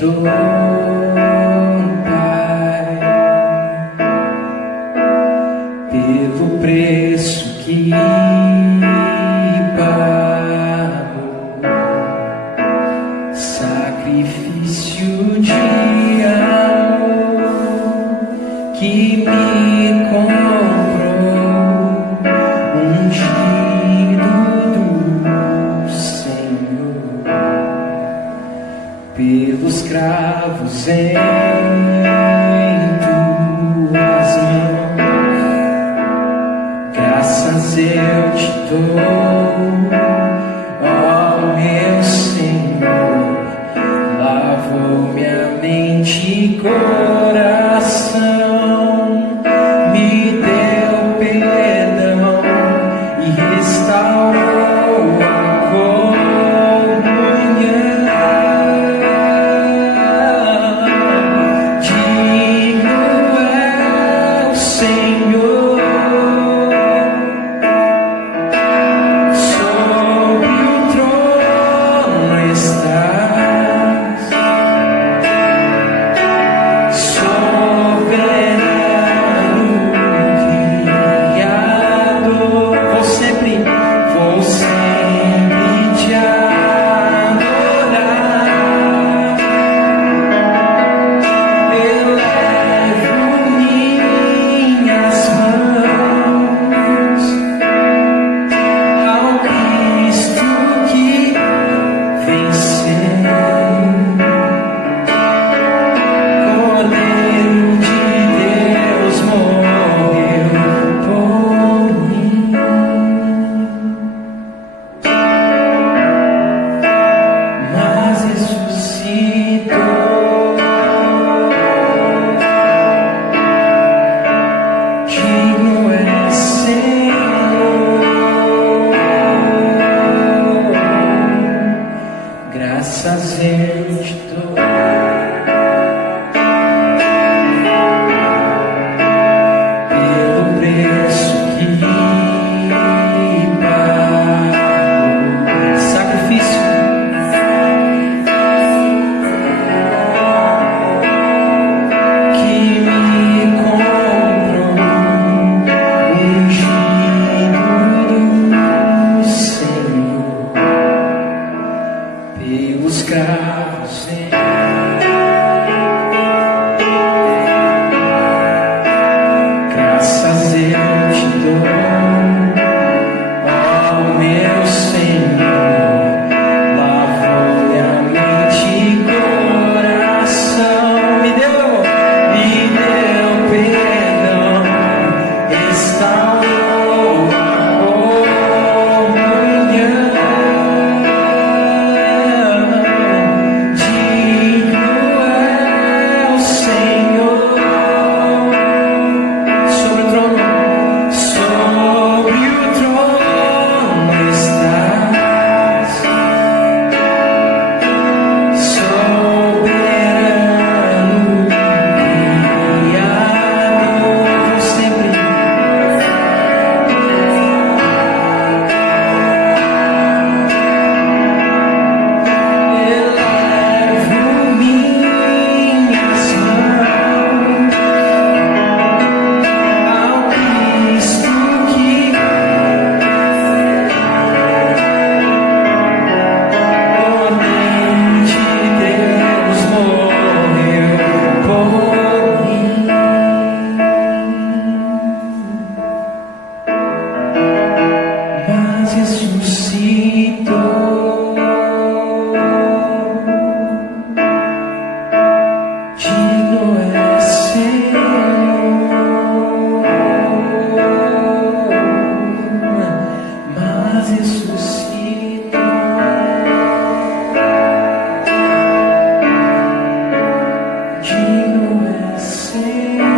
dou, Pai, pelo preço que pago, sacrifício de amor que me comprou, ungido do Senhor, pelos cravos em tuas mãos. Graças eu te dou, ó meu Senhor. Lavou minha mente e coração, me deu perdão e restaurou a comunhão. Digno é o Senhor, sobre o trono estás, soberano Criador. Vou sempre te adorar. Elevo minhas mãos ao Cristo que venceu, Cordeiro de Deus morreu por mim, mas ressuscitou. Digno é Senhor, graças eu te dou, pelo preço que pago, sacrifício que me comprou, ungido do Senhor, pelos cravos em graças eu te dou, ó meu Senhor. Lavou minha mente e coração, me deu perdão, restaurou a comunhão. Digno é o Senhor, sobre o trono estás, soberano Criador. Sempre elevo minhas mãos ao Cristo que Cordeiro de Deus morreu por mim, mas ressuscitou. Digno é Senhor, mas ressuscitou. Digno é Senhor,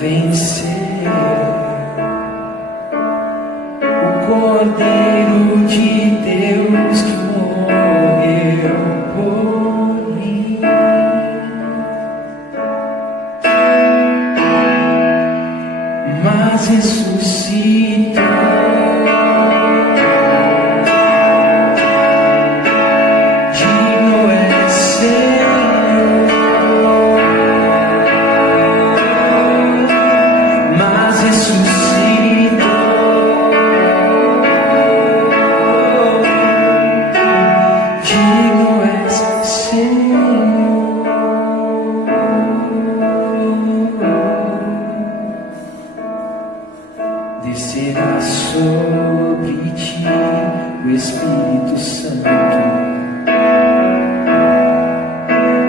vencer. O Cordeiro de Deus que morreu por mim, mas ressuscitou. Digno é Senhor, mas ressuscitou. Digno é Senhor. Descerá sobre ti o Espírito Santo,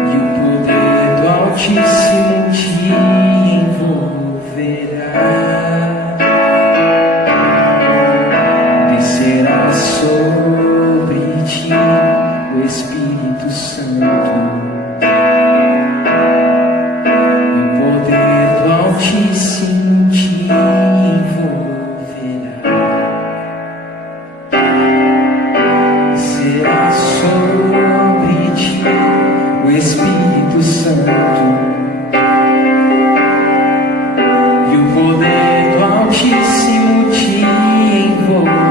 e o poder do Altíssimo te envolverá. Descerá sobre ti o Espírito Santo, e o poder do Altíssimo te envolverá. Será sobre ti o Espírito Santo, e o poder do Altíssimo te envolverá.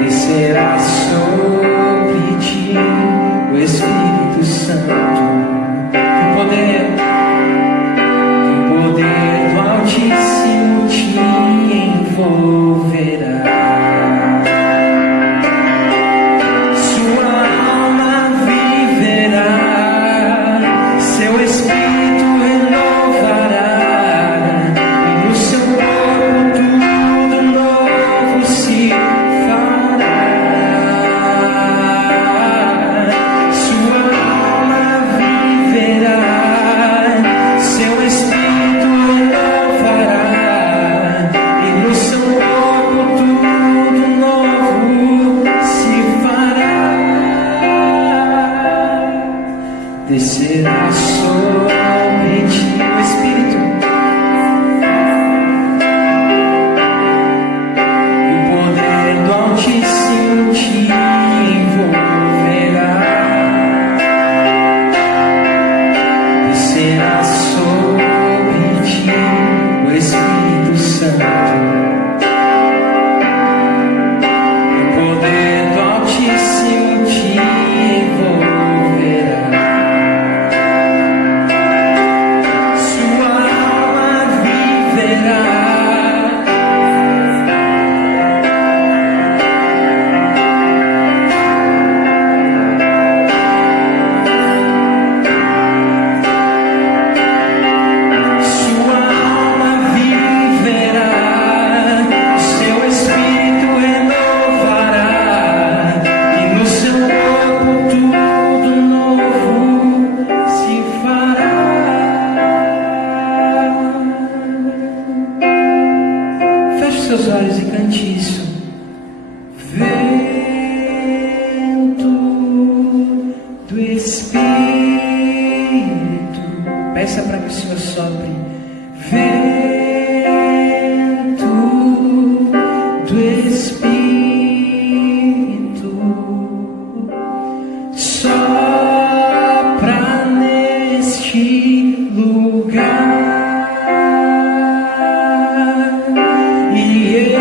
Descerá sobre ti o Espírito Santo, e o poder do Altíssimo te envolverá. Sua alma viverá, seu espírito renovará, e no seu corpo tudo novo se fará. Sua alma viverá, seu espírito renovará, e no seu corpo tudo novo se fará. Descerá sobre ti o Espírito, e o poder do Altíssimo te envolverá. Descerá sobre ti o Espírito Santo, e o poder do Altíssimo te envolverá. Sua alma viverá, sua alma viverá, seu espírito renovará, e no seu corpo tudo novo se fará. Feche seus olhos e cante isso. Vento do Espírito, peça para que o Senhor sopre. Vento do Espírito, sopra neste lugar e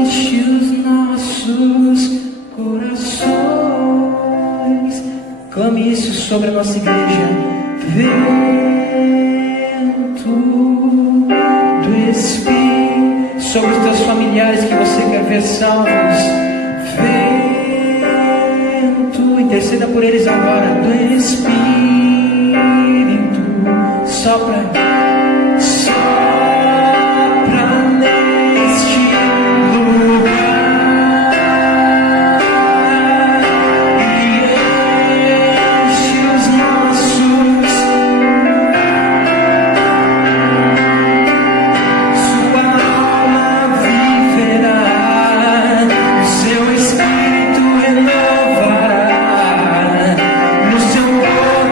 enche os nossos corações. Clame isso sobre a nossa igreja. Vento do Espírito, sobre os teus familiares que você quer ver salvos. Vento, interceda por eles agora. Do Espírito, sopra, sopra neste lugar e enche os nossos. Sua alma viverá, o seu espírito renovará, no seu corpo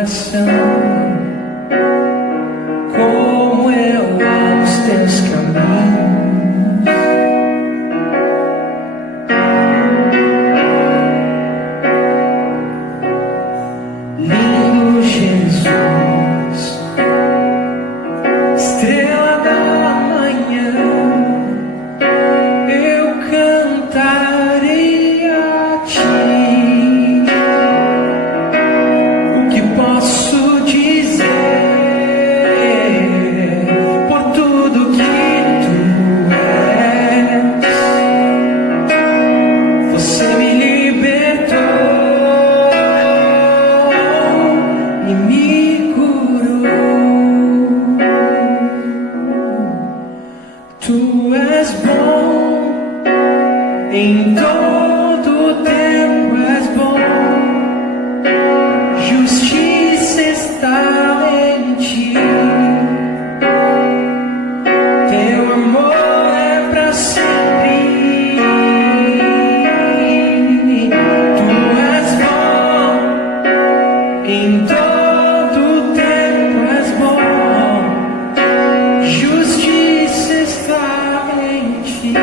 coração. Como eu amo os teus caminhos. Lindo Jesus, estrela da manhã, eu cantarei a ti. O que posso dizer por tudo que tu és? Você me libertou e me curou. Tu és bom, em todo tempo és bom. Justiça está em ti. Teu amor é para sempre. Tu és bom, em todo tempo és bom. Justiça está em ti.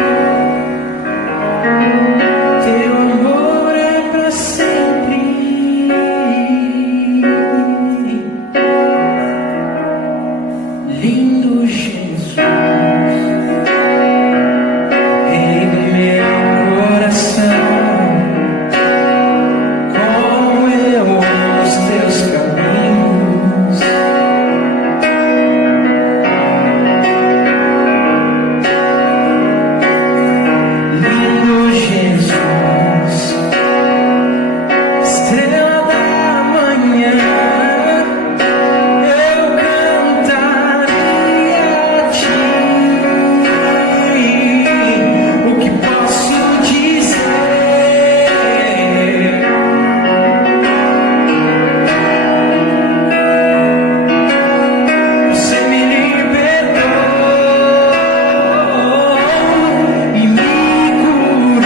Teu amor é para sempre. Lindo Jesus, Rei do meu coração. Como eu amo os teus caminhos. Lindo Jesus, estrela da manhã, eu cantarei a ti. O que posso dizer? Você me libertou e me curou.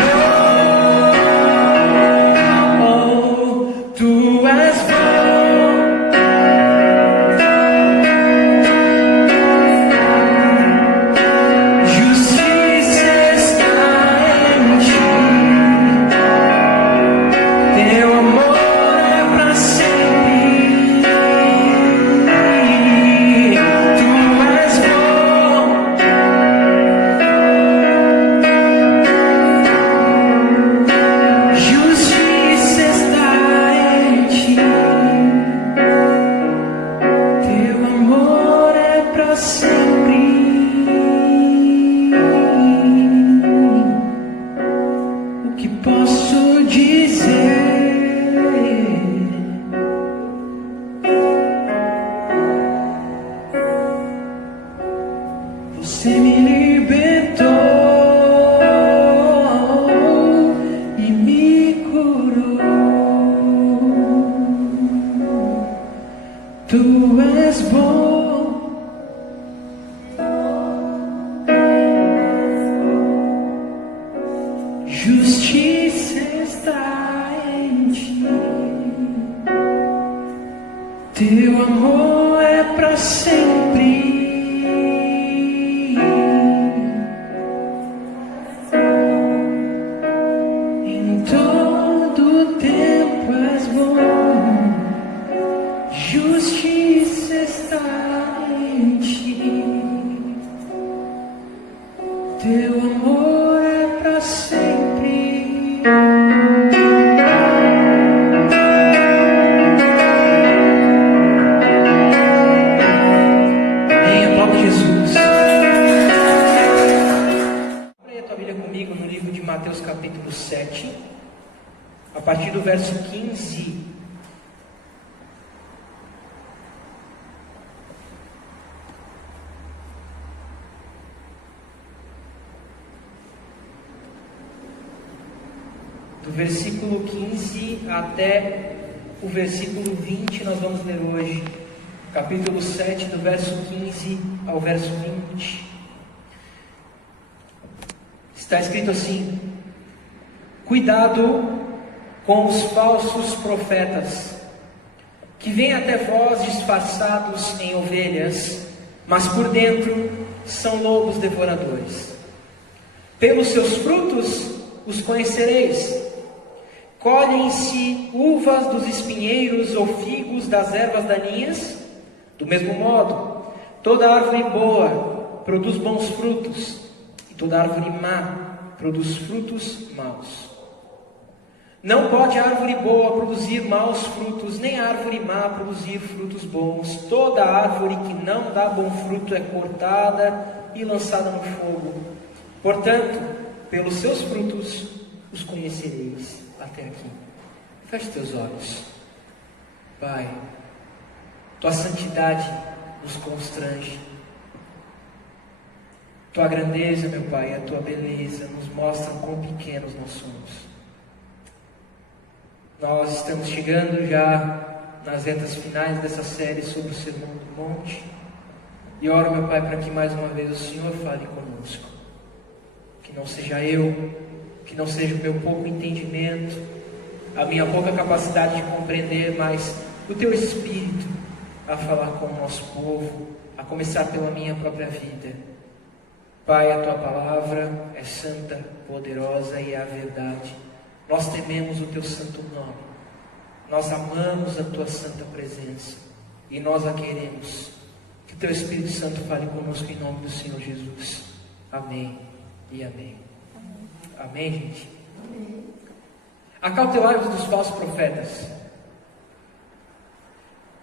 Tu és bom, justiça está em ti. Teu amor é para sempre. Tu és bom, justiça está em ti. Teu amor é para sempre. O que posso dizer? Você me libertou e me curou. Tu és bom, justiça está em ti. Teu amor é para sempre. Em todo tempo és bom. Justiça está em ti. Teu amor é para sempre. Em nome de Jesus. Abra a tua Bíblia comigo no livro de Mateus capítulo 7, a partir do verso 15. Do versículo 15 até o versículo 20 nós vamos ler hoje. Capítulo 7, do verso 15 ao verso 20. Está escrito assim: cuidado com os falsos profetas, que vêm até vós disfarçados em ovelhas, mas por dentro são lobos devoradores. Pelos seus frutos os conhecereis. Colhem-se uvas dos espinheiros ou figos das ervas daninhas? Do mesmo modo, toda árvore boa produz bons frutos, e toda árvore má produz frutos maus. Não pode a árvore boa produzir maus frutos, nem a árvore má produzir frutos bons. Toda árvore que não dá bom fruto é cortada e lançada no fogo. Portanto, pelos seus frutos os conhecereis. Até aqui. Feche teus olhos. Pai, tua santidade nos constrange. Tua grandeza, meu Pai, e a tua beleza nos mostram quão pequenos nós somos. Nós estamos chegando já nas retas finais dessa série sobre o Sermão do Monte. E oro, meu Pai, para que mais uma vez o Senhor fale conosco. Que não seja eu, que não seja o meu pouco entendimento, a minha pouca capacidade de compreender, mas o Teu Espírito a falar com o nosso povo, a começar pela minha própria vida. Pai, a Tua palavra é santa, poderosa e é a verdade. Nós tememos o Teu santo nome, nós amamos a Tua santa presença e nós a queremos. Que Teu Espírito Santo fale conosco em nome do Senhor Jesus. Amém e amém. Amém, gente? Amém. Acautelai-vos dos falsos profetas.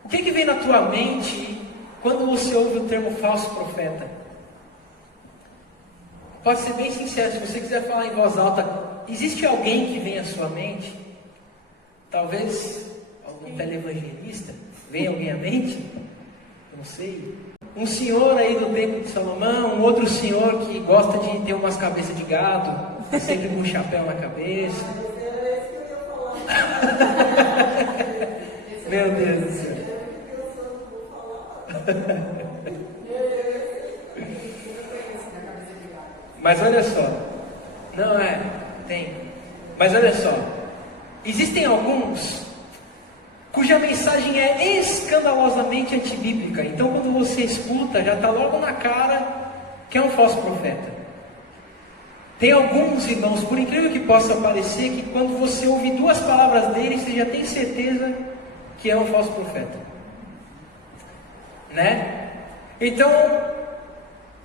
O que vem na tua mente quando você ouve o termo falso profeta? Pode ser bem sincero, se você quiser falar em voz alta, existe alguém que vem à sua mente? Talvez algum televangelista? Vem alguém à mente? Não sei. Um senhor aí do tempo de Salomão, um outro senhor que gosta de ter umas cabeças de gado, sempre com um chapéu na cabeça. Meu Deus do céu. Mas olha só. Não é, tem. Mas olha só. Existem alguns cuja mensagem é escandalosamente antibíblica. Então quando você escuta, já está logo na cara que é um falso profeta. Tem alguns irmãos, por incrível que possa parecer, que quando você ouve duas palavras dele, você já tem certeza que é um falso profeta. Né? Então,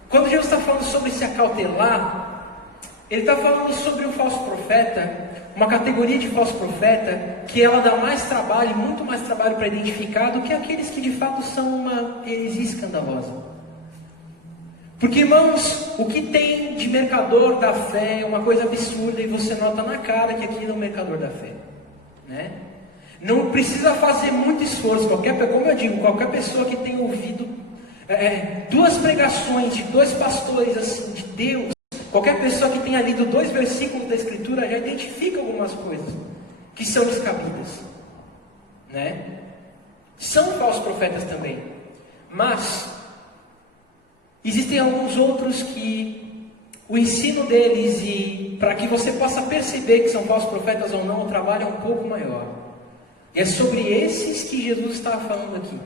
quando Jesus está falando sobre se acautelar, ele está falando sobre um falso profeta, uma categoria de falso profeta, que ela dá mais trabalho, muito mais trabalho para identificar do que aqueles que de fato são uma heresia escandalosa. Porque, irmãos, o que tem de mercador da fé é uma coisa absurda e você nota na cara que aquilo é um mercador da fé, né? Não precisa fazer muito esforço. Como eu digo, qualquer pessoa que tenha ouvido duas pregações de dois pastores assim, de Deus, qualquer pessoa que tenha lido 2 versículos da Escritura já identifica algumas coisas que são descabidas, né? São falsos profetas também, mas existem alguns outros que o ensino deles, e para que você possa perceber que são falsos profetas ou não, o trabalho é um pouco maior. E é sobre esses que Jesus estava falando aqui.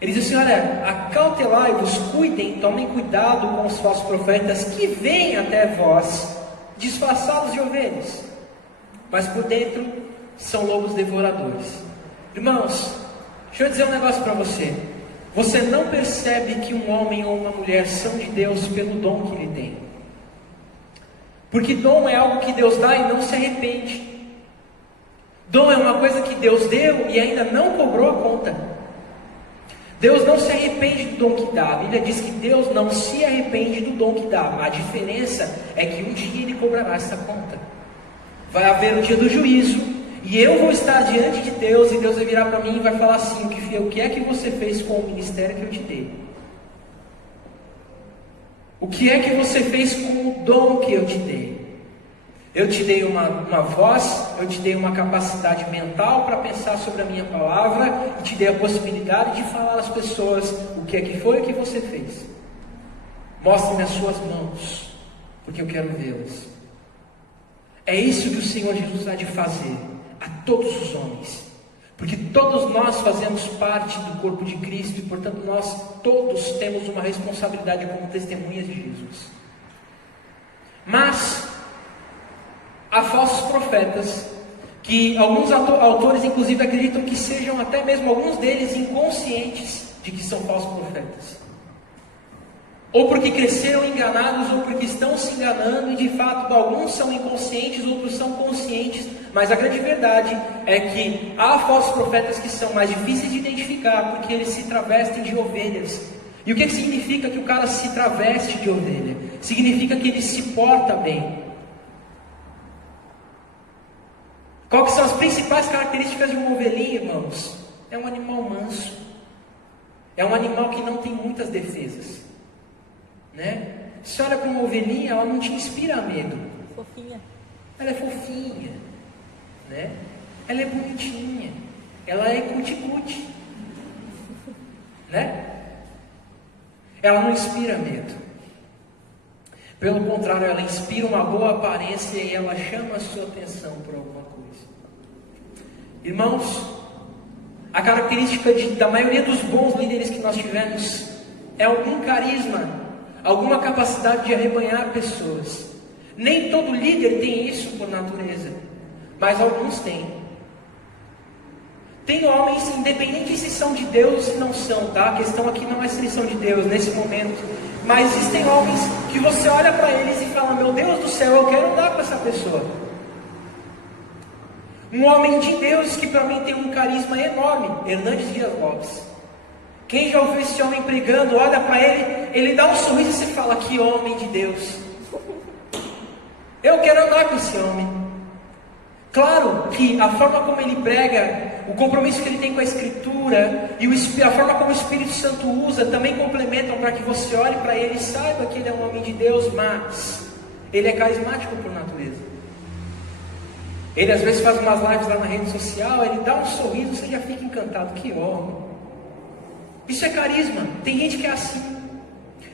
Ele diz assim: olha, acautelai-vos, cuidem, tomem cuidado com os falsos profetas que vêm até vós, disfarçados de ovelhas, mas por dentro são lobos devoradores. Irmãos, deixa eu dizer um negócio para você. Você não percebe que um homem ou uma mulher são de Deus pelo dom que ele tem. Porque dom é algo que Deus dá e não se arrepende. Dom é uma coisa que Deus deu e ainda não cobrou a conta. Deus não se arrepende do dom que dá. A Bíblia diz que Deus não se arrepende do dom que dá. A diferença é que um dia Ele cobrará essa conta. Vai haver o dia do juízo, e eu vou estar diante de Deus, e Deus vai virar para mim e vai falar assim: o que é que você fez com o ministério que eu te dei? O que é que você fez com o dom que eu te dei? Eu te dei uma voz, eu te dei uma capacidade mental para pensar sobre a minha palavra, e te dei a possibilidade de falar às pessoas o que é que foi que você fez. Mostre-me as suas mãos, porque eu quero vê-las. É isso que o Senhor Jesus há de fazer a todos os homens. Porque todos nós fazemos parte do corpo de Cristo e, portanto, nós todos temos uma responsabilidade como testemunhas de Jesus. Mas há falsos profetas que alguns autores inclusive acreditam que sejam até mesmo alguns deles inconscientes de que são falsos profetas. Ou porque cresceram enganados, ou porque estão se enganando, e de fato alguns são inconscientes, outros são conscientes, mas a grande verdade é que há falsos profetas que são mais difíceis de identificar, porque eles se travestem de ovelhas. E o que significa que o cara se traveste de ovelha? Significa que ele se porta bem. Qual que são as principais características de uma ovelhinha, irmãos? É um animal manso. É um animal que não tem muitas defesas. Né? Se olha para uma ovelhinha, ela não te inspira medo. Fofinha. Ela é fofinha, né? Ela é bonitinha, ela é cuti-cuti, né? Ela não inspira medo. Pelo contrário, ela inspira uma boa aparência e ela chama a sua atenção por alguma coisa. Irmãos, a característica da maioria dos bons líderes que nós tivemos é algum carisma, alguma capacidade de arrebanhar pessoas. Nem todo líder tem isso por natureza, mas alguns têm. Tem homens, independente se são de Deus ou se não são, tá? A questão aqui não é se eles são de Deus nesse momento, mas existem homens que você olha para eles e fala: meu Deus do céu, eu quero andar com essa pessoa. Um homem de Deus que para mim tem um carisma enorme, Hernandes Dias Lopes. Quem já ouviu esse homem pregando, olha para ele, ele dá um sorriso e você fala: que homem de Deus. Eu quero andar com esse homem. Claro que a forma como ele prega, o compromisso que ele tem com a Escritura e a forma como o Espírito Santo usa também complementam para que você olhe para ele e saiba que ele é um homem de Deus, mas ele é carismático por natureza. Ele às vezes faz umas lives lá na rede social, ele dá um sorriso, você já fica encantado. Que homem. Isso é carisma. Tem gente que é assim.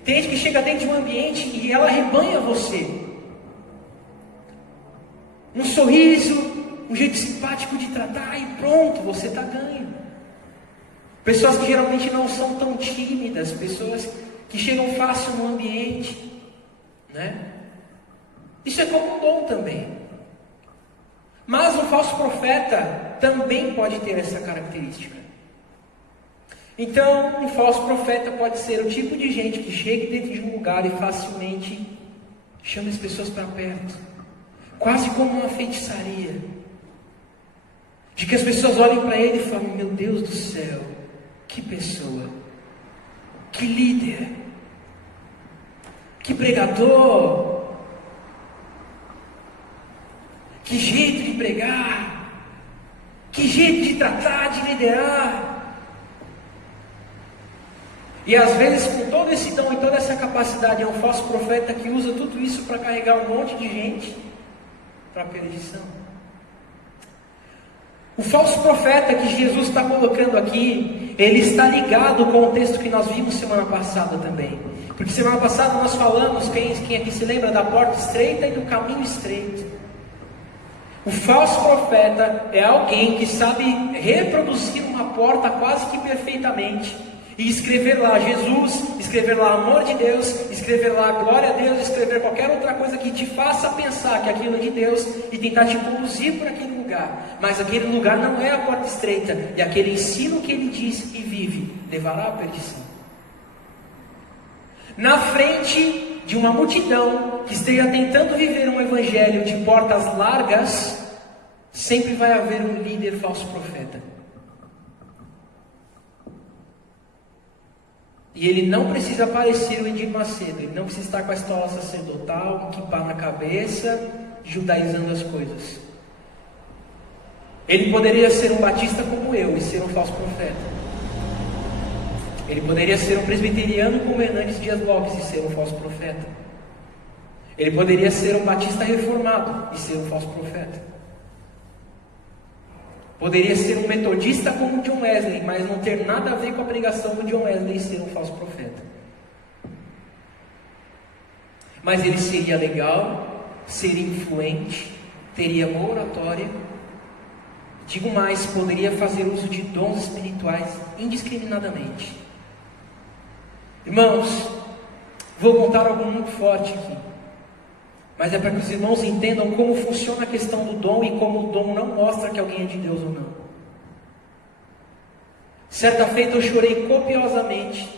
Tem gente que chega dentro de um ambiente e ela arrebanha você. Um sorriso, um jeito simpático de tratar e pronto, você está ganho. Pessoas que geralmente não são tão tímidas, pessoas que chegam fácil no ambiente, né? Isso é como um dom também. Mas um falso profeta também pode ter essa característica. Então, um falso profeta pode ser o tipo de gente que chega dentro de um lugar e facilmente chama as pessoas para perto, quase como uma feitiçaria, de que as pessoas olhem para ele e falem: meu Deus do céu, que pessoa, que líder, que pregador, que jeito de pregar, que jeito de tratar, de liderar. E às vezes, com todo esse dom e toda essa capacidade, é um falso profeta que usa tudo isso para carregar um monte de gente para a perdição. O falso profeta que Jesus está colocando aqui, ele está ligado com o texto que nós vimos semana passada também. Porque semana passada nós falamos, quem aqui se lembra, da porta estreita e do caminho estreito. O falso profeta é alguém que sabe reproduzir uma porta quase que perfeitamente. E escrever lá Jesus, escrever lá amor de Deus, escrever lá glória a Deus, escrever qualquer outra coisa que te faça pensar que aquilo é de Deus e tentar te conduzir por aquele lugar. Mas aquele lugar não é a porta estreita, e aquele ensino que ele diz e vive levará à perdição. Na frente de uma multidão que esteja tentando viver um evangelho de portas largas, sempre vai haver um líder falso profeta. E ele não precisa parecer o Edir Macedo, ele não precisa estar com a estola sacerdotal, um kippah na cabeça, judaizando as coisas. Ele poderia ser um batista como eu e ser um falso profeta. Ele poderia ser um presbiteriano como Hernandes Dias Lopes e ser um falso profeta. Ele poderia ser um batista reformado e ser um falso profeta. Poderia ser um metodista como John Wesley, mas não ter nada a ver com a pregação do John Wesley e ser um falso profeta. Mas ele seria legal, seria influente, teria uma oratória, Digo mais, poderia fazer uso de dons espirituais indiscriminadamente. Irmãos, vou contar algo muito forte aqui, mas é para que os irmãos entendam como funciona a questão do dom e como o dom não mostra que alguém é de Deus ou não. Certa feita eu chorei copiosamente,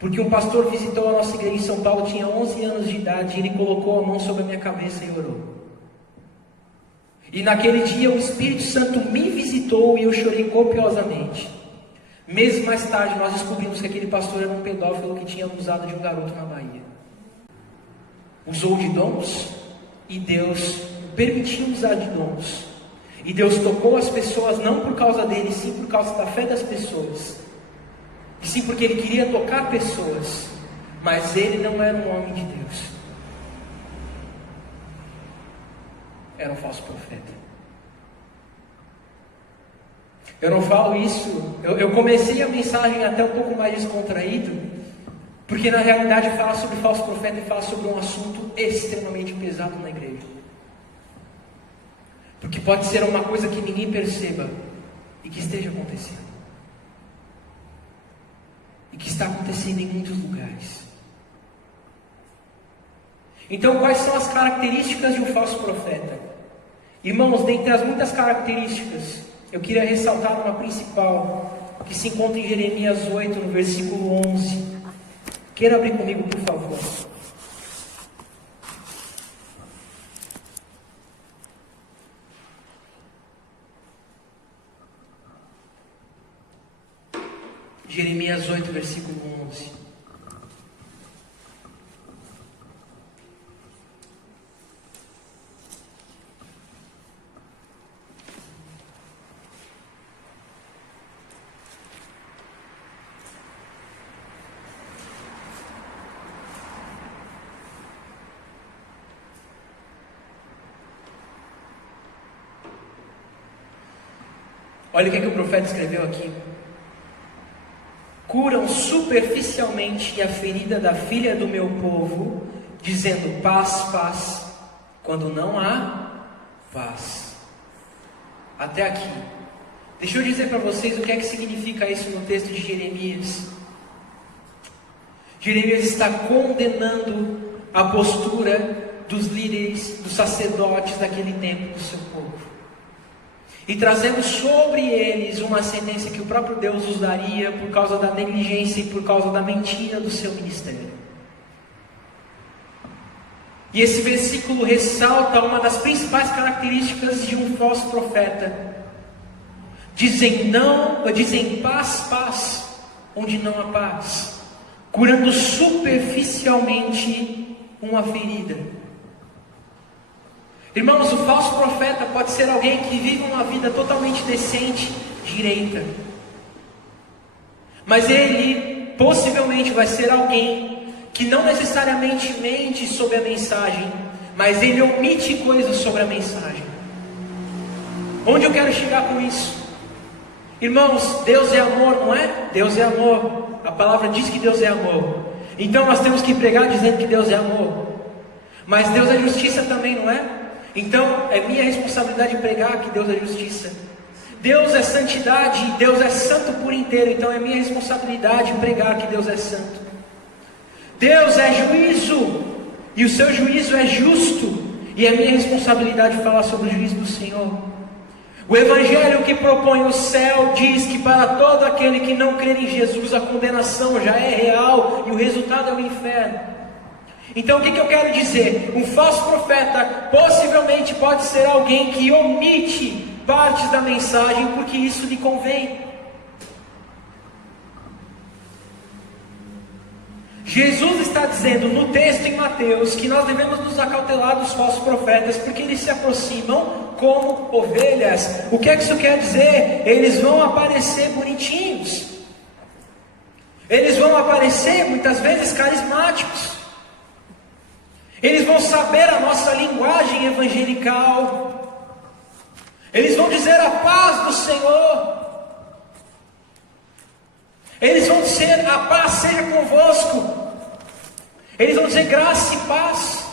porque um pastor visitou a nossa igreja em São Paulo, tinha 11 anos de idade, e ele colocou a mão sobre a minha cabeça e orou. E naquele dia o Espírito Santo me visitou e eu chorei copiosamente. Meses mais tarde nós descobrimos que aquele pastor era um pedófilo que tinha abusado de um garoto na Bahia. Usou de dons e Deus permitiu usar de dons. E Deus tocou as pessoas não por causa dele, sim por causa da fé das pessoas. E sim porque ele queria tocar pessoas. Mas ele não era um homem de Deus. Era um falso profeta. Eu não falo isso, eu comecei a mensagem até um pouco mais descontraído, porque na realidade falar sobre falso profeta é falar sobre um assunto extremamente pesado na igreja. Porque pode ser uma coisa que ninguém perceba e que esteja acontecendo. E que está acontecendo em muitos lugares. Então, quais são as características de um falso profeta? Irmãos, dentre as muitas características, eu queria ressaltar uma principal, que se encontra em Jeremias 8, no versículo 11. Queira abrir comigo, por favor. Jeremias 8, versículo 11. Olha o que o profeta escreveu aqui. Curam superficialmente a ferida da filha do meu povo, dizendo paz, paz, quando não há paz. Até aqui. Deixa eu dizer para vocês o que é que significa isso no texto de Jeremias. Jeremias está condenando a postura dos líderes, dos sacerdotes daquele tempo do seu povo. E trazendo sobre eles uma sentença que o próprio Deus os daria por causa da negligência e por causa da mentira do seu ministério. E esse versículo ressalta uma das principais características de um falso profeta. Dizem paz, paz, onde não há paz, curando superficialmente uma ferida. Irmãos, o falso profeta pode ser alguém que vive uma vida totalmente decente, direita. Mas ele possivelmente vai ser alguém que não necessariamente mente sobre a mensagem, mas ele omite coisas sobre a mensagem. Onde eu quero chegar com isso? Irmãos, Deus é amor, não é? Deus é amor. A palavra diz que Deus é amor. Então nós temos que pregar dizendo que Deus é amor. Mas Deus é justiça também, não é? Então, é minha responsabilidade pregar que Deus é justiça. Deus é santidade, Deus é santo por inteiro. Então, é minha responsabilidade pregar que Deus é santo. Deus é juízo, e o seu juízo é justo. E é minha responsabilidade falar sobre o juízo do Senhor. O Evangelho que propõe o céu diz que para todo aquele que não crer em Jesus, a condenação já é real, e o resultado é o inferno. Então o que eu quero dizer? Um falso profeta possivelmente pode ser alguém que omite partes da mensagem porque isso lhe convém. Jesus está dizendo no texto em Mateus que nós devemos nos acautelar dos falsos profetas porque eles se aproximam como ovelhas. O que é que isso quer dizer? Eles vão aparecer bonitinhos. Eles vão aparecer muitas vezes carismáticos. Eles vão saber a nossa linguagem evangelical. Eles vão dizer a paz do Senhor. Eles vão dizer a paz seja convosco. Eles vão dizer graça e paz.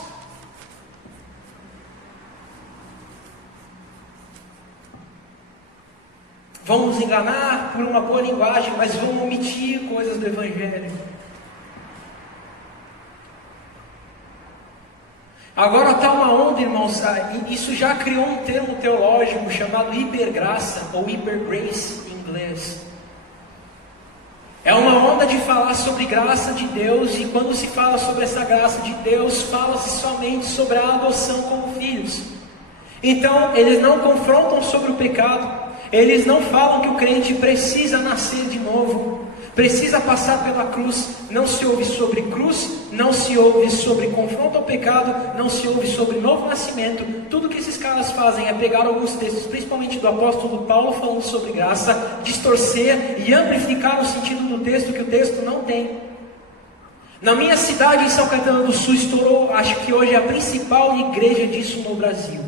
vão nos enganar por uma boa linguagem, mas vão omitir coisas do Evangelho. Agora está uma onda, irmãos, isso já criou um termo teológico chamado hipergraça, ou hipergrace em inglês. É uma onda de falar sobre graça de Deus, e quando se fala sobre essa graça de Deus, fala-se somente sobre a adoção como filhos. Então, eles não confrontam sobre o pecado, eles não falam que o crente precisa nascer de novo, precisa passar pela cruz. Não se ouve sobre cruz, não se ouve sobre confronto ao pecado, não se ouve sobre novo nascimento. Tudo que esses caras fazem é pegar alguns textos, principalmente do apóstolo Paulo, falando sobre graça, distorcer e amplificar o sentido do texto que o texto não tem. Na minha cidade, em São Caetano do Sul, estourou, acho que hoje é a principal igreja disso no Brasil.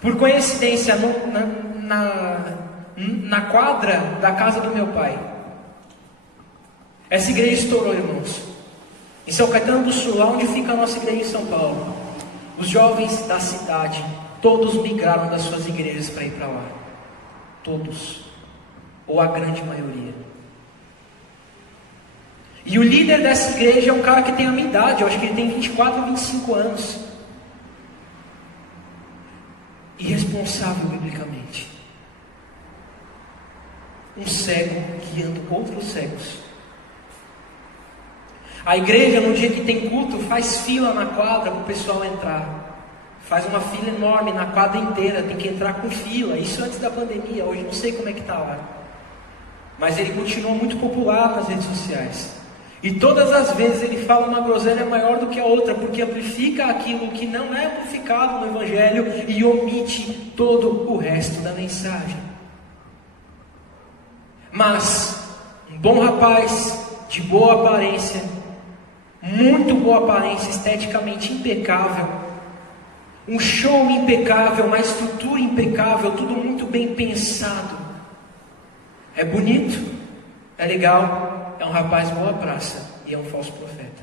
Por coincidência, na quadra da casa do meu pai, essa igreja estourou, irmãos. Em São Caetano do Sul, lá onde fica a nossa igreja em São Paulo, os jovens da cidade, todos migraram das suas igrejas para ir para lá. Todos, ou a grande maioria. E o líder dessa igreja é um cara que tem a minha idade, eu acho que ele tem 24 ou 25 anos. Irresponsável biblicamente. Um cego guiando outros cegos. A igreja, no dia que tem culto, faz fila na quadra para o pessoal entrar. Faz uma fila enorme na quadra inteira, tem que entrar com fila. Isso antes da pandemia, hoje não sei como é que está lá. Mas ele continua muito popular nas redes sociais. E todas as vezes ele fala uma groselha maior do que a outra, porque amplifica aquilo que não é amplificado no Evangelho e omite todo o resto da mensagem. Mas, um bom rapaz, de boa aparência, muito boa aparência, esteticamente impecável, um show impecável, uma estrutura impecável, tudo muito bem pensado. É bonito, é legal. É um rapaz boa praça e é um falso profeta.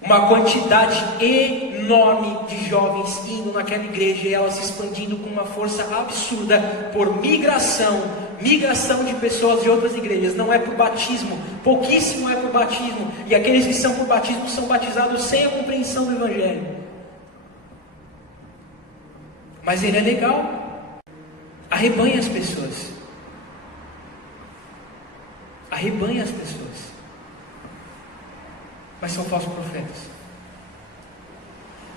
Uma quantidade enorme de jovens indo naquela igreja e ela se expandindo com uma força absurda por migração de pessoas de outras igrejas. Não é por batismo, pouquíssimo é por batismo, e aqueles que são por batismo são batizados sem a compreensão do Evangelho. Mas ele é legal, arrebanha as pessoas. Arrebanha as pessoas, mas são falsos profetas.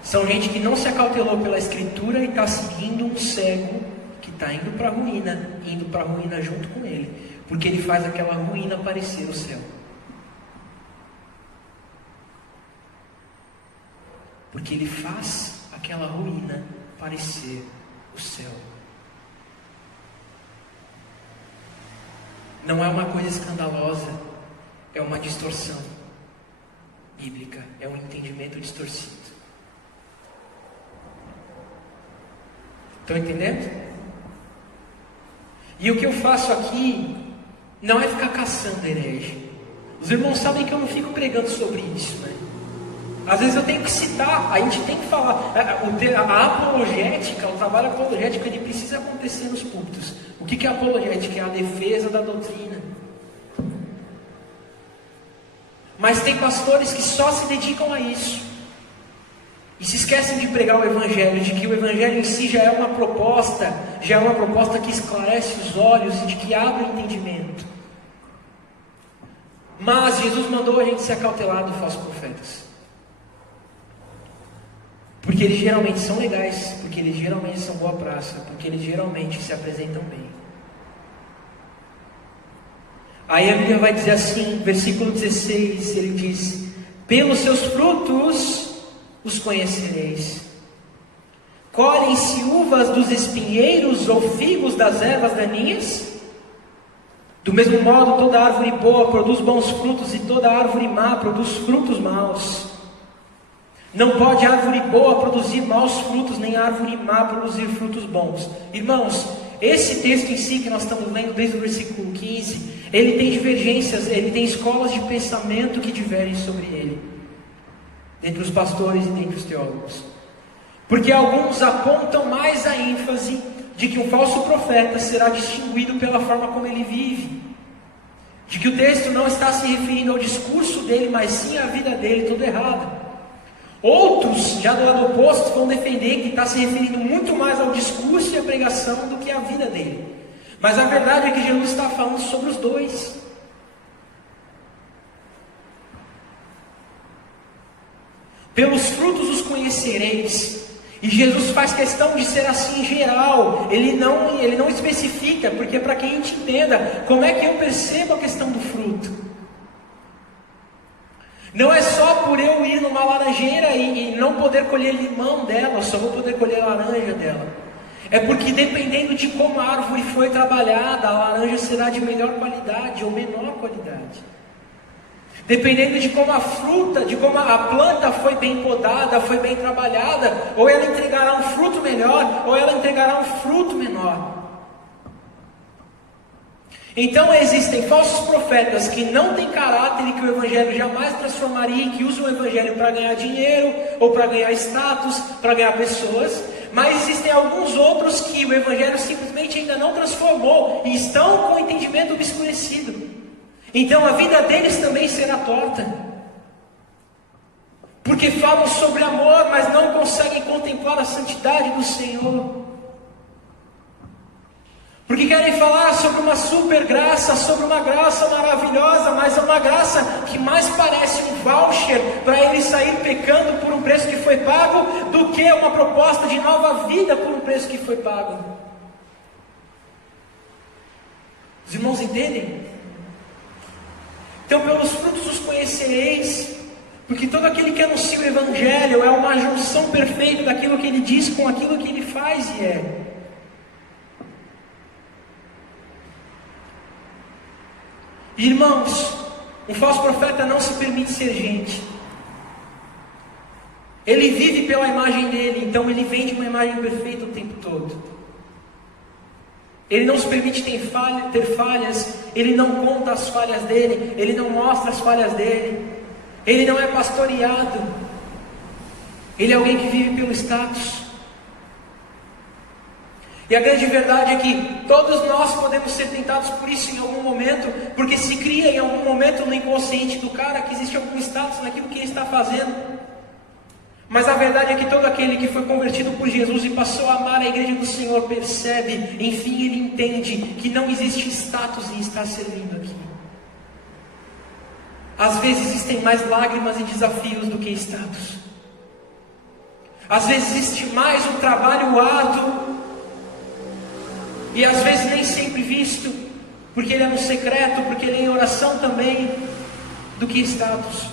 São gente que não se acautelou pela escritura e está seguindo um cego que está indo para a ruína junto com ele, porque ele faz aquela ruína parecer o céu. Porque ele faz aquela ruína parecer o céu. Não é uma coisa escandalosa, é uma distorção bíblica, é um entendimento distorcido. Estão entendendo? E o que eu faço aqui não é ficar caçando herege. Os irmãos sabem que eu não fico pregando sobre isso, né? Às vezes eu tenho que citar, a gente tem que falar. A apologética, o trabalho apologético, ele precisa acontecer nos púlpitos. O que é apologética? É a defesa da doutrina. Mas tem pastores que só se dedicam a isso. E se esquecem de pregar o Evangelho, de que o Evangelho em si já é uma proposta que esclarece os olhos e de que abre o entendimento. Mas Jesus mandou a gente se acautelar dos falsos profetas. Porque eles geralmente são legais, porque eles geralmente são boa praça, porque eles geralmente se apresentam bem. Aí a Bíblia vai dizer assim, versículo 16, ele diz: pelos seus frutos os conhecereis. Colhem-se uvas dos espinheiros ou figos das ervas daninhas? Do mesmo modo, toda árvore boa produz bons frutos, e toda árvore má produz frutos maus. Não pode árvore boa produzir maus frutos, nem árvore má produzir frutos bons. Irmãos, esse texto em si que nós estamos lendo desde o versículo 15, ele tem divergências, ele tem escolas de pensamento que divergem sobre ele, dentre os pastores e dentre os teólogos. Porque alguns apontam mais a ênfase de que um falso profeta será distinguido pela forma como ele vive. De que o texto não está se referindo ao discurso dele, mas sim à vida dele toda errada. Outros, já do lado oposto, vão defender que está se referindo muito mais ao discurso e à pregação do que à vida dele. Mas a verdade é que Jesus está falando sobre os dois. Pelos frutos os conhecereis. E Jesus faz questão de ser assim em geral. Ele não especifica, porque é para que a gente entenda como é que eu percebo a questão do fruto. Não é só por eu ir numa laranjeira e não poder colher limão dela, eu só vou poder colher laranja dela. É porque dependendo de como a árvore foi trabalhada, a laranja será de melhor qualidade ou menor qualidade. Dependendo de como a fruta, de como a planta foi bem podada, foi bem trabalhada, ou ela entregará um fruto melhor, ou ela entregará um fruto menor. Então existem falsos profetas que não têm caráter e que o Evangelho jamais transformaria, e que usam o Evangelho para ganhar dinheiro, ou para ganhar status, para ganhar pessoas. Mas existem alguns outros que o Evangelho simplesmente ainda não transformou, e estão com o entendimento obscurecido. Então a vida deles também será torta. Porque falam sobre amor, mas não conseguem contemplar a santidade do Senhor. Porque querem falar sobre uma super graça, sobre uma graça maravilhosa, mas é uma graça que mais parece um voucher para ele sair pecando por um preço que foi pago, do que uma proposta de nova vida por um preço que foi pago. Os irmãos entendem? Então pelos frutos os conhecereis, porque todo aquele que anuncia o Evangelho é uma junção perfeita daquilo que ele diz com aquilo que ele faz e é. Irmãos, um falso profeta não se permite ser gente. Ele vive pela imagem dele, então ele vende uma imagem perfeita o tempo todo. Ele não se permite ter falhas, ele não conta as falhas dele, ele não mostra as falhas dele, ele não é pastoreado, ele é alguém que vive pelo status. E a grande verdade é que todos nós podemos ser tentados por isso em algum momento, porque se cria em algum momento no inconsciente do cara que existe algum status naquilo que ele está fazendo. Mas a verdade é que todo aquele que foi convertido por Jesus e passou a amar a igreja do Senhor percebe, enfim ele entende que não existe status em estar servindo aqui. Às vezes existem mais lágrimas e desafios do que status. Às vezes existe mais um trabalho árduo, e às vezes nem sempre visto, porque ele é no secreto, porque ele é em oração também, do que status.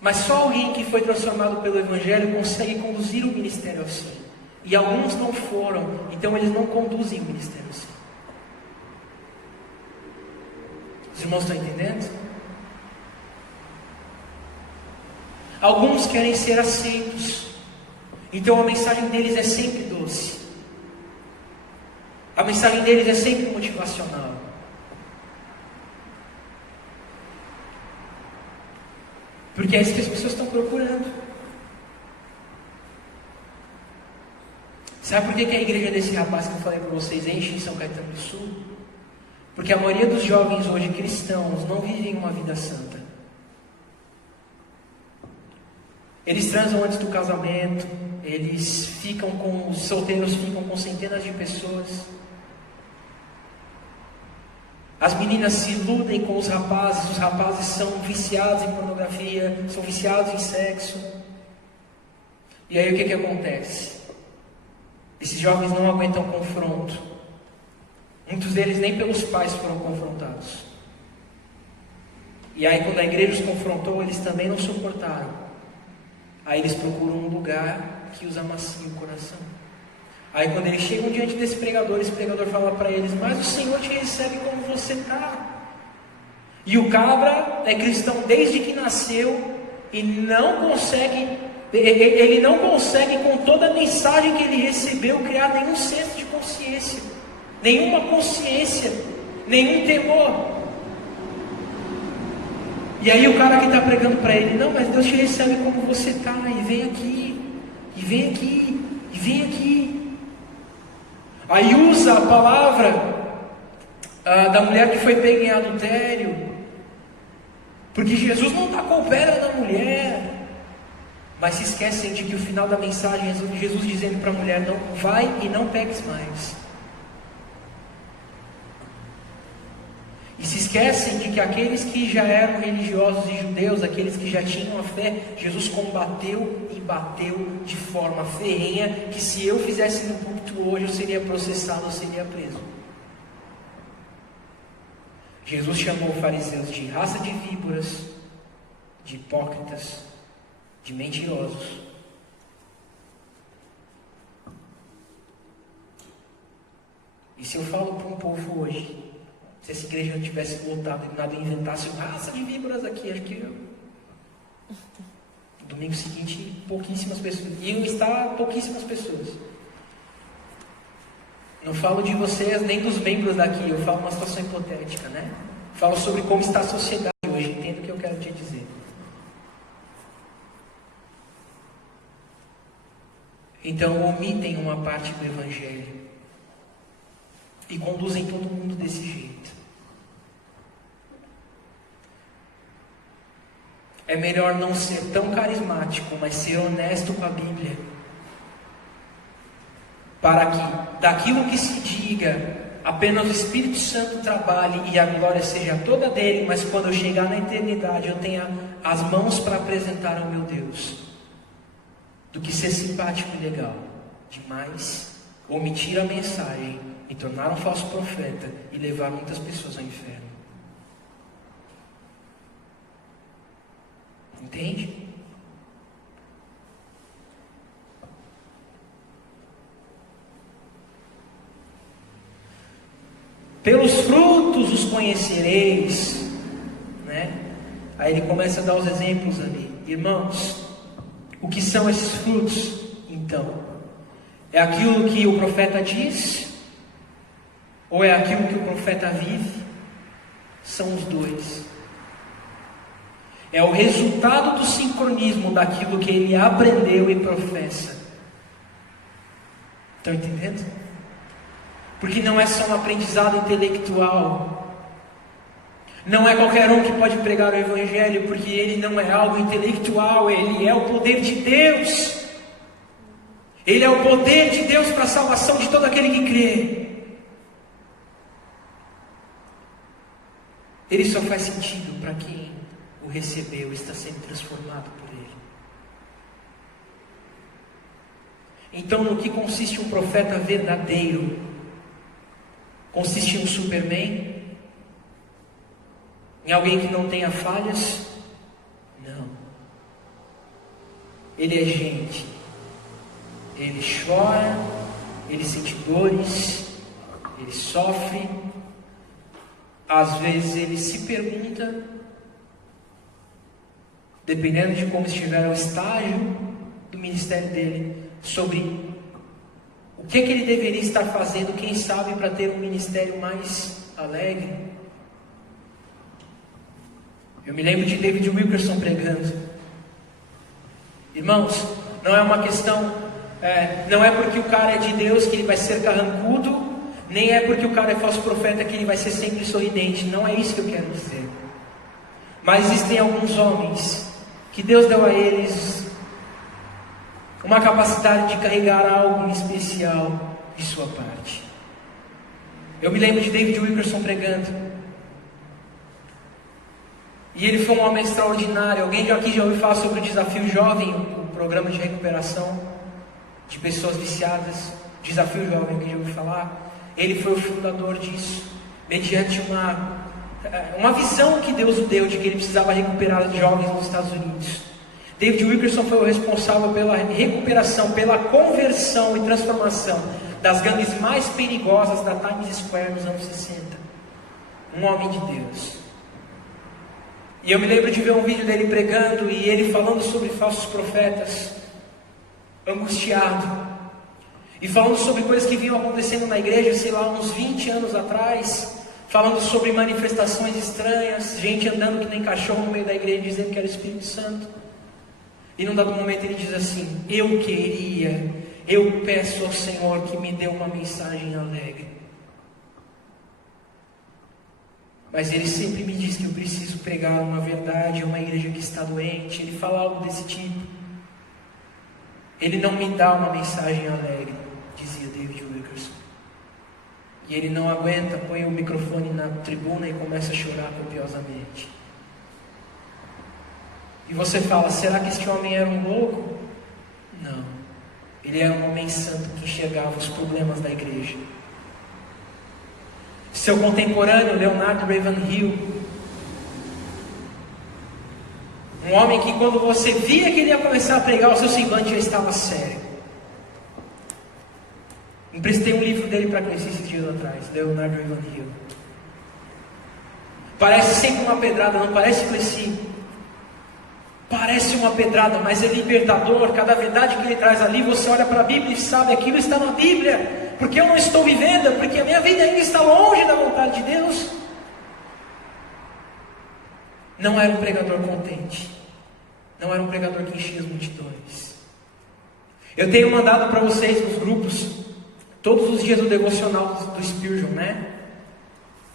Mas só alguém que foi transformado pelo Evangelho consegue conduzir o ministério assim. E alguns não foram, então eles não conduzem o ministério assim. Os irmãos estão entendendo? Alguns querem ser aceitos, então a mensagem deles é sempre doce. A mensagem deles é sempre motivacional. Porque é isso que as pessoas estão procurando. Sabe por que a igreja desse rapaz que eu falei para vocês enche em São Caetano do Sul? Porque a maioria dos jovens hoje cristãos não vivem uma vida santa. Eles transam antes do casamento, os solteiros ficam com centenas de pessoas. As meninas se iludem com os rapazes são viciados em pornografia, são viciados em sexo. E aí o que acontece? Esses jovens não aguentam confronto. Muitos deles nem pelos pais foram confrontados. E aí quando a igreja os confrontou, eles também não suportaram. Aí eles procuram um lugar que os amacia o coração. Aí quando eles chegam diante desse pregador, esse pregador fala para eles: mas o Senhor te recebe como você está. E o cabra é cristão desde que nasceu e ele não consegue com toda a mensagem que ele recebeu criar nenhum senso de consciência, nenhuma consciência, nenhum temor. E aí o cara que está pregando para ele, não, mas Deus te recebe como você está, e vem aqui, e vem aqui, e vem aqui. Aí usa a palavra da mulher que foi pega em adultério, porque Jesus não tacou pedra na mulher, mas se esquecem de que o final da mensagem é Jesus dizendo para a mulher, não, vai e não peques mais. E se esquecem de que aqueles que já eram religiosos e judeus, aqueles que já tinham a fé, Jesus combateu e bateu de forma ferrenha, que se eu fizesse no púlpito hoje, eu seria processado, eu seria preso. Jesus chamou fariseus de raça de víboras, de hipócritas, de mentirosos. E se eu falo para um povo hoje, se essa igreja não tivesse voltado e nada inventasse raça de víboras aqui, acho que no domingo seguinte pouquíssimas pessoas, iam estar pouquíssimas pessoas. Não falo de vocês nem dos membros daqui, eu falo uma situação hipotética, né? Falo sobre como está a sociedade hoje, entendo o que eu quero te dizer. Então omitem uma parte do Evangelho e conduzem todo mundo desse jeito. É melhor não ser tão carismático, mas ser honesto com a Bíblia, para que daquilo que se diga, apenas o Espírito Santo trabalhe e a glória seja toda dele, mas quando eu chegar na eternidade eu tenha as mãos para apresentar ao meu Deus, do que ser simpático e legal demais, omitir a mensagem, me tornar um falso profeta e levar muitas pessoas ao inferno. Entende? Pelos frutos os conhecereis, né? Aí ele começa a dar os exemplos ali. Irmãos, o que são esses frutos? Então, é aquilo que o profeta diz? Ou é aquilo que o profeta vive? São os dois. É o resultado do sincronismo daquilo que ele aprendeu e professa. Estão entendendo? Porque não é só um aprendizado intelectual. Não é qualquer um que pode pregar o Evangelho, porque ele não é algo intelectual, ele é o poder de Deus. Ele é o poder de Deus para a salvação de todo aquele que crê. Ele só faz sentido para quem o recebeu, está sendo transformado por ele. Então, no que consiste um profeta verdadeiro? Consiste em um Superman? Em alguém que não tenha falhas? Não. Ele é gente. Ele chora, ele sente dores, ele sofre. Às vezes ele se pergunta, dependendo de como estiver o estágio do ministério dele, sobre o que é que ele deveria estar fazendo, quem sabe, para ter um ministério mais alegre. Eu me lembro de David Wilkerson pregando. Irmãos, não é uma questão, não é porque o cara é de Deus que ele vai ser carrancudo, nem é porque o cara é falso profeta que ele vai ser sempre sorridente. Não é isso que eu quero dizer. Mas existem alguns homens que Deus deu a eles uma capacidade de carregar algo em especial de sua parte. Eu me lembro de David Wilkerson pregando. E ele foi um homem extraordinário. Alguém aqui já ouviu falar sobre o Desafio Jovem, o programa de recuperação de pessoas viciadas? Desafio Jovem, alguém já ouviu falar? Ele foi o fundador disso, mediante uma visão que Deus o deu de que ele precisava recuperar jovens nos Estados Unidos. David Wilkerson foi o responsável pela recuperação, pela conversão e transformação das gangues mais perigosas da Times Square nos anos 60. Um homem de Deus. E eu me lembro de ver um vídeo dele pregando e ele falando sobre falsos profetas, angustiado, e falando sobre coisas que vinham acontecendo na igreja, sei lá, uns 20 anos atrás, falando sobre manifestações estranhas, gente andando que nem cachorro no meio da igreja dizendo que era o Espírito Santo. E num dado momento ele diz assim: eu peço ao Senhor que me dê uma mensagem alegre. Mas ele sempre me diz que eu preciso pregar uma verdade a uma igreja que está doente. Ele fala algo desse tipo. Ele não me dá uma mensagem alegre, dizia David Wilkerson. E ele não aguenta, põe o microfone na tribuna e começa a chorar copiosamente. E você fala: será que este homem era um louco? Não. Ele era um homem santo que enxergava os problemas da igreja. Seu contemporâneo, Leonard Ravenhill, um homem que quando você via que ele ia começar a pregar, o seu semblante já estava sério. Emprestei um livro dele para conhecer esses dias atrás, Leonard Ravenhill. Parece sempre uma pedrada, não parece, Plessis? Parece uma pedrada, mas é libertador. Cada verdade que ele traz ali, você olha para a Bíblia e sabe, aquilo está na Bíblia. Porque eu não estou vivendo, porque a minha vida ainda está longe da vontade de Deus. Não era um pregador contente. Não era um pregador que enchia as multidões. Eu tenho mandado para vocês nos grupos, todos os dias o devocional do Spurgeon, né?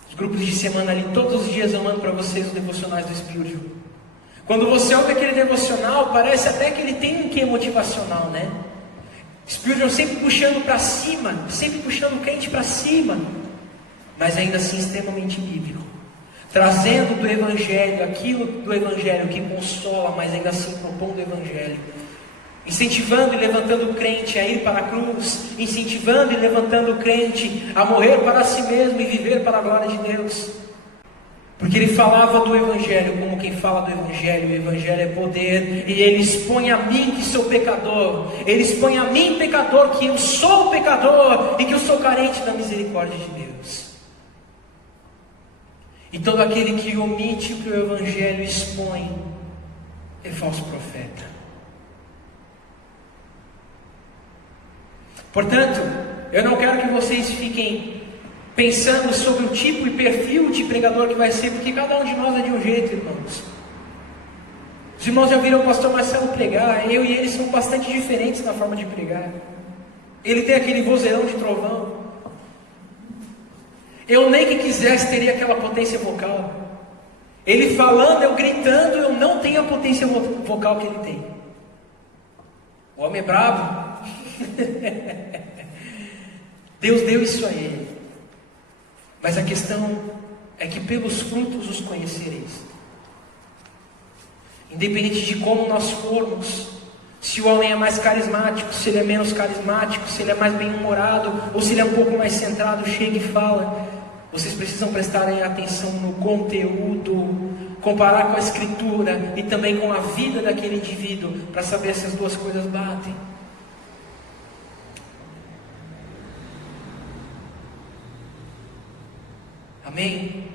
Os grupos de semana ali, todos os dias eu mando para vocês os devocionais do Spurgeon. Quando você ouve aquele devocional, parece até que ele tem um quê motivacional, né? Spurgeon sempre puxando para cima, sempre puxando o crente para cima, mas ainda assim extremamente bíblico, trazendo do Evangelho, aquilo do Evangelho que consola, mas ainda assim propondo o Evangelho, incentivando e levantando o crente a ir para a cruz, incentivando e levantando o crente a morrer para si mesmo e viver para a glória de Deus. Porque ele falava do Evangelho como quem fala do Evangelho. O Evangelho é poder. E ele expõe a mim que sou pecador. Ele expõe a mim, pecador, que eu sou pecador e que eu sou carente da misericórdia de Deus. E todo aquele que omite o que o Evangelho expõe é falso profeta. Portanto, eu não quero que vocês fiquem pensando sobre o tipo e perfil de pregador que vai ser, porque cada um de nós é de um jeito, irmãos. Os irmãos já viram o pastor Marcelo pregar, eu e ele somos bastante diferentes na forma de pregar. Ele tem aquele vozeirão de trovão. Eu nem que quisesse teria aquela potência vocal. Ele falando, eu gritando, eu não tenho a potência vocal que ele tem. O homem é bravo. Deus deu isso a ele. Mas a questão é que pelos frutos os conhecereis. Independente de como nós formos, se o homem é mais carismático, se ele é menos carismático, se ele é mais bem-humorado, ou se ele é um pouco mais centrado, chega e fala. Vocês precisam prestarem atenção no conteúdo, comparar com a Escritura e também com a vida daquele indivíduo, para saber se as duas coisas batem. Amém?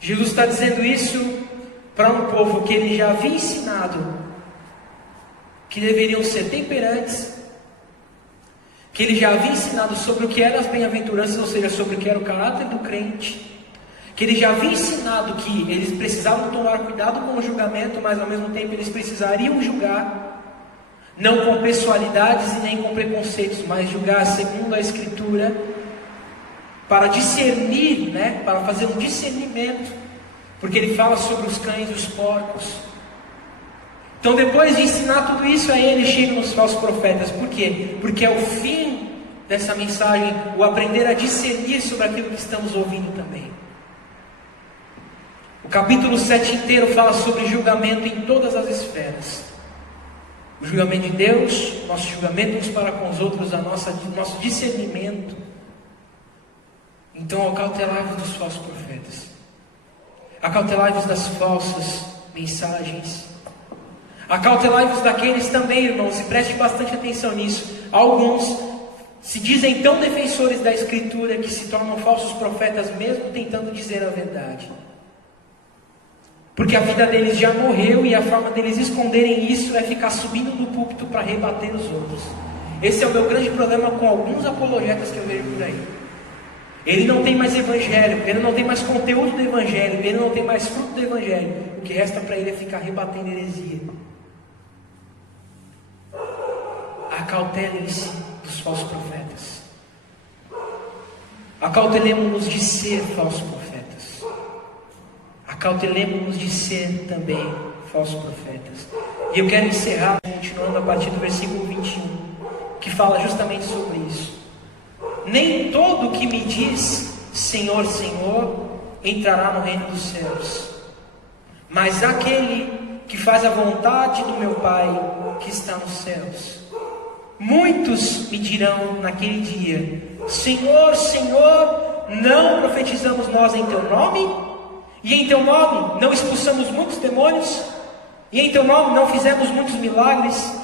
Jesus está dizendo isso para um povo que ele já havia ensinado que deveriam ser temperantes, que ele já havia ensinado sobre o que eram as bem-aventuranças, ou seja, sobre o que era o caráter do crente, que ele já havia ensinado que eles precisavam tomar cuidado com o julgamento, mas ao mesmo tempo eles precisariam julgar, não com pessoalidades e nem com preconceitos, mas julgar segundo a Escritura, para discernir, né? Para fazer um discernimento, porque ele fala sobre os cães e os porcos. Então, depois de ensinar tudo isso a ele, chegam os falsos profetas. Por quê? Porque é o fim dessa mensagem, o aprender a discernir sobre aquilo que estamos ouvindo também. O capítulo 7 inteiro fala sobre julgamento em todas as esferas. O julgamento de Deus, nosso julgamento uns para com os outros, nosso discernimento. Então, acautelai-vos dos falsos profetas. Acautelai-vos das falsas mensagens. Acautelai-vos daqueles também, irmãos, e preste bastante atenção nisso. Alguns se dizem tão defensores da Escritura que se tornam falsos profetas mesmo tentando dizer a verdade. Porque a vida deles já morreu e a forma deles esconderem isso é ficar subindo no púlpito para rebater os outros. Esse é o meu grande problema com alguns apologetas que eu vejo por aí. Ele não tem mais evangelho, ele não tem mais conteúdo do evangelho, ele não tem mais fruto do evangelho. O que resta para ele é ficar rebatendo heresia. Acautelem-se dos falsos profetas. Acautelemos-nos de ser falsos profetas. Acautelemos-nos de ser também falsos profetas. E eu quero encerrar, continuando a partir do versículo 21, que fala justamente sobre isso. Nem todo que me diz Senhor, Senhor, entrará no reino dos céus, mas aquele que faz a vontade do meu Pai que está nos céus. Muitos me dirão naquele dia: Senhor, Senhor, não profetizamos nós em teu nome? E em teu nome não expulsamos muitos demônios? E em teu nome não fizemos muitos milagres?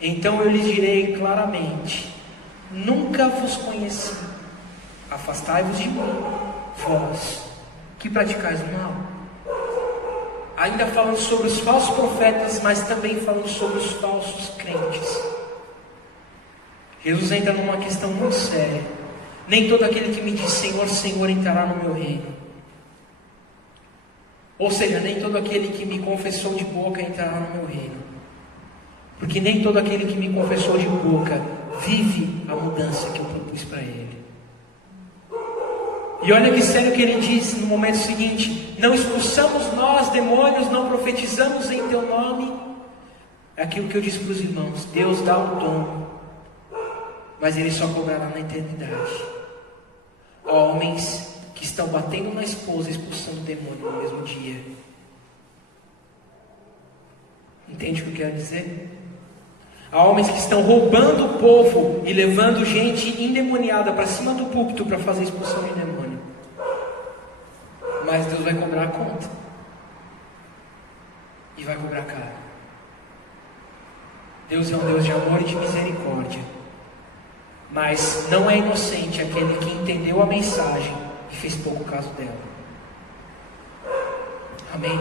Então eu lhes direi claramente: nunca vos conheci. Afastai-vos de mim, vós que praticais o mal. Ainda falando sobre os falsos profetas, mas também falando sobre os falsos crentes. Jesus entra numa questão muito séria. Nem todo aquele que me diz Senhor, Senhor entrará no meu reino. Ou seja, nem todo aquele que me confessou de boca entrará no meu reino. Porque nem todo aquele que me confessou de boca vive a mudança que eu propus para ele. E olha que sério que ele diz no momento seguinte: não expulsamos nós demônios, não profetizamos em teu nome. É aquilo que eu disse para os irmãos: Deus dá o dom, mas ele só cobrará na eternidade. Homens que estão batendo na esposa, expulsando o demônio no mesmo dia. Entende o que eu quero dizer? Há homens que estão roubando o povo e levando gente endemoniada para cima do púlpito para fazer expulsão de demônio. Mas Deus vai cobrar a conta. E vai cobrar caro. Deus é um Deus de amor e de misericórdia. Mas não é inocente aquele que entendeu a mensagem e fez pouco caso dela. Amém?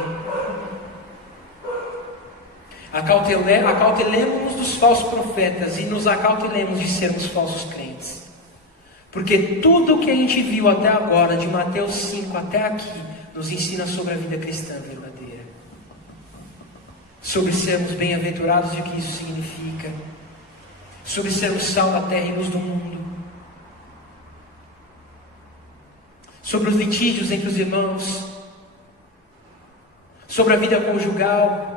Acautelemos-nos dos falsos profetas e nos acautelemos de sermos falsos crentes. Porque tudo o que a gente viu até agora, de Mateus 5 até aqui, nos ensina sobre a vida cristã verdadeira. Sobre sermos bem-aventurados e o que isso significa. Sobre sermos sal da terra e luz do mundo. Sobre os litígios entre os irmãos. Sobre a vida conjugal.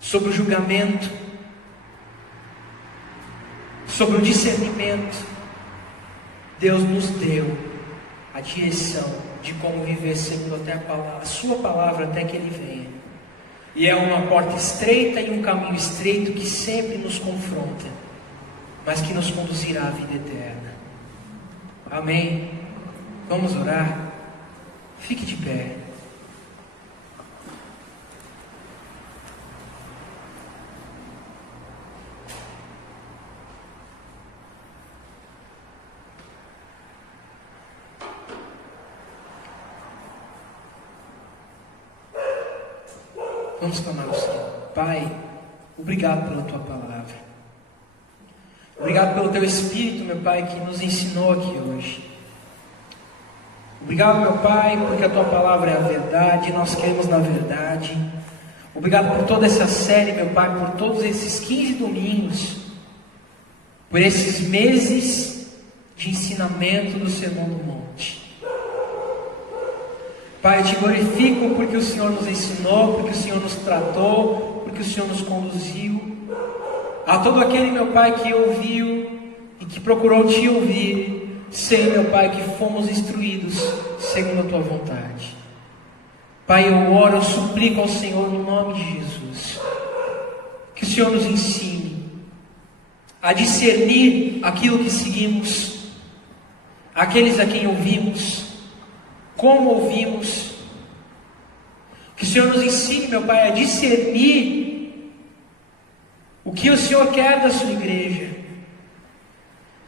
Sobre o julgamento, sobre o discernimento. Deus nos deu a direção de como viver segundo até a sua palavra até que Ele venha. E é uma porta estreita e um caminho estreito que sempre nos confronta, mas que nos conduzirá à vida eterna. Amém? Vamos orar? Fique de pé. Vamos clamar ao Senhor. Pai, obrigado pela Tua palavra. Obrigado pelo Teu Espírito, meu Pai, que nos ensinou aqui hoje. Obrigado, meu Pai, porque a Tua palavra é a verdade, nós queremos na verdade. Obrigado por toda essa série, meu Pai, por todos esses 15 domingos, por esses meses de ensinamento do Sermão do Monte. Pai, eu te glorifico porque o Senhor nos ensinou, porque o Senhor nos tratou, porque o Senhor nos conduziu. A todo aquele, meu Pai, que ouviu e que procurou te ouvir, sei, meu Pai, que fomos instruídos segundo a Tua vontade. Pai, eu oro, eu suplico ao Senhor no nome de Jesus, que o Senhor nos ensine a discernir aquilo que seguimos, aqueles a quem ouvimos, como ouvimos. Que o Senhor nos ensine, meu Pai, a discernir o que o Senhor quer da sua igreja.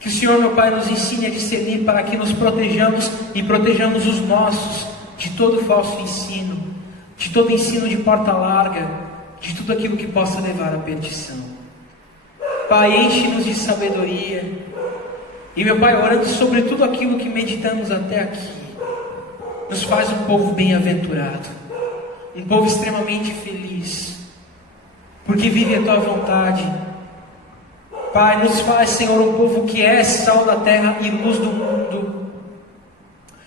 Que o Senhor, meu Pai, nos ensine a discernir para que nos protejamos e protejamos os nossos de todo falso ensino, de todo ensino de porta larga, de tudo aquilo que possa levar à perdição. Pai, enche-nos de sabedoria, E meu Pai, orando sobre tudo aquilo que meditamos até aqui, nos faz um povo bem-aventurado, um povo extremamente feliz, porque vive a Tua vontade. Pai, nos faz, Senhor, um povo que é sal da terra e luz do mundo.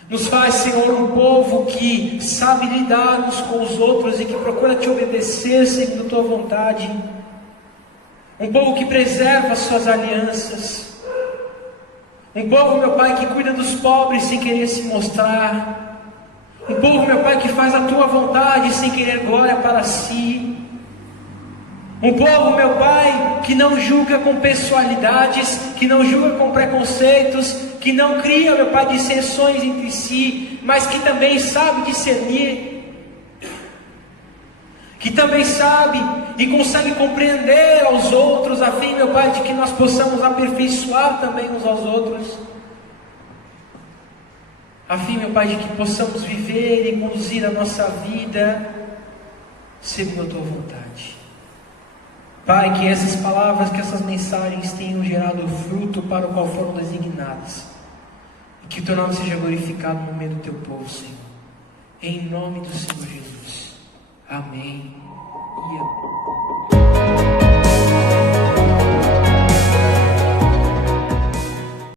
Nos faz, Senhor, um povo que sabe lidar uns com os outros e que procura Te obedecer segundo a Tua vontade. Um povo que preserva as suas alianças. Um povo, meu Pai, que cuida dos pobres sem querer se mostrar. Um povo, meu Pai, que faz a Tua vontade sem querer glória para si. Um povo, meu Pai, que não julga com pessoalidades, que não julga com preconceitos, que não cria, meu Pai, dissensões entre si, mas que também sabe discernir, que também sabe e consegue compreender aos outros, a fim, meu Pai, de que nós possamos aperfeiçoar também uns aos outros, a fim, meu Pai, de que possamos viver e conduzir a nossa vida segundo a Tua vontade. Pai, que essas palavras, que essas mensagens tenham gerado fruto para o qual foram designadas, e que o Teu nome seja glorificado no meio do Teu povo, Senhor, em nome do Senhor Jesus. Amém e amém.